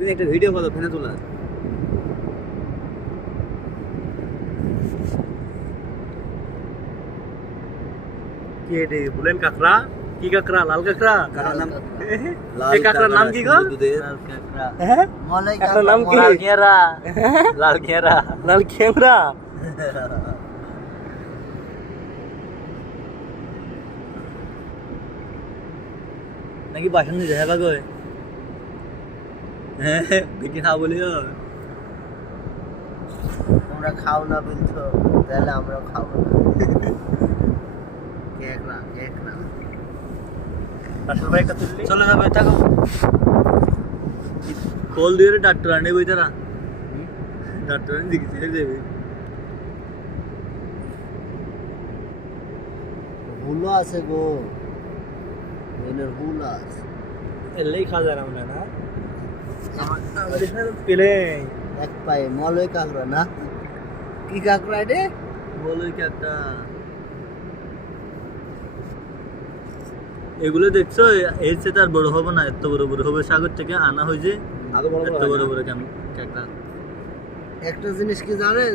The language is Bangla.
তুমি একটা ভিডিও করো ফেনে তোলা। কি এটা বলেন কাকড়া? কি কাকড়া? লাল কাকড়া? কাকড়ার নাম এই কাকড়ার নাম কি গো? হ্যাঁ মলাই কাকড়ার নাম কি? লাল ঘেরা লাল ঘেরা লাল খেমরা। নাকি বাসন নিয়ে যাবা গো? হ্যাঁ বিকি না বলিও। তোমরা খাও না বলছো তাহলে আমরা খাবো না কেকরা কেকরা আসল ভাই একটা তুললি? চলো যাবে থাকো। কল দিয়ে ডাক্তার আনে বই তারা। ডাক্তার আনে দেখি ছেড়ে দেবে। হুলো আছে গো এনের হুলো আছে এলেই খাওয়া যায় না মনে হয় না? আমাদের এখানে তো পেলেই। এক পায়ে মলয় কাকড়া না কি কাকড়া রে বলো কি একটা এগুলো দেখছো এর চেয়ে তার বড় হবে না, এত বড় বড় হবে। সাগর থেকে আনা হয়েছে আরো বড় এত বড় বড় হয় না? বড় কেন একটা একটা জিনিস কি জানেন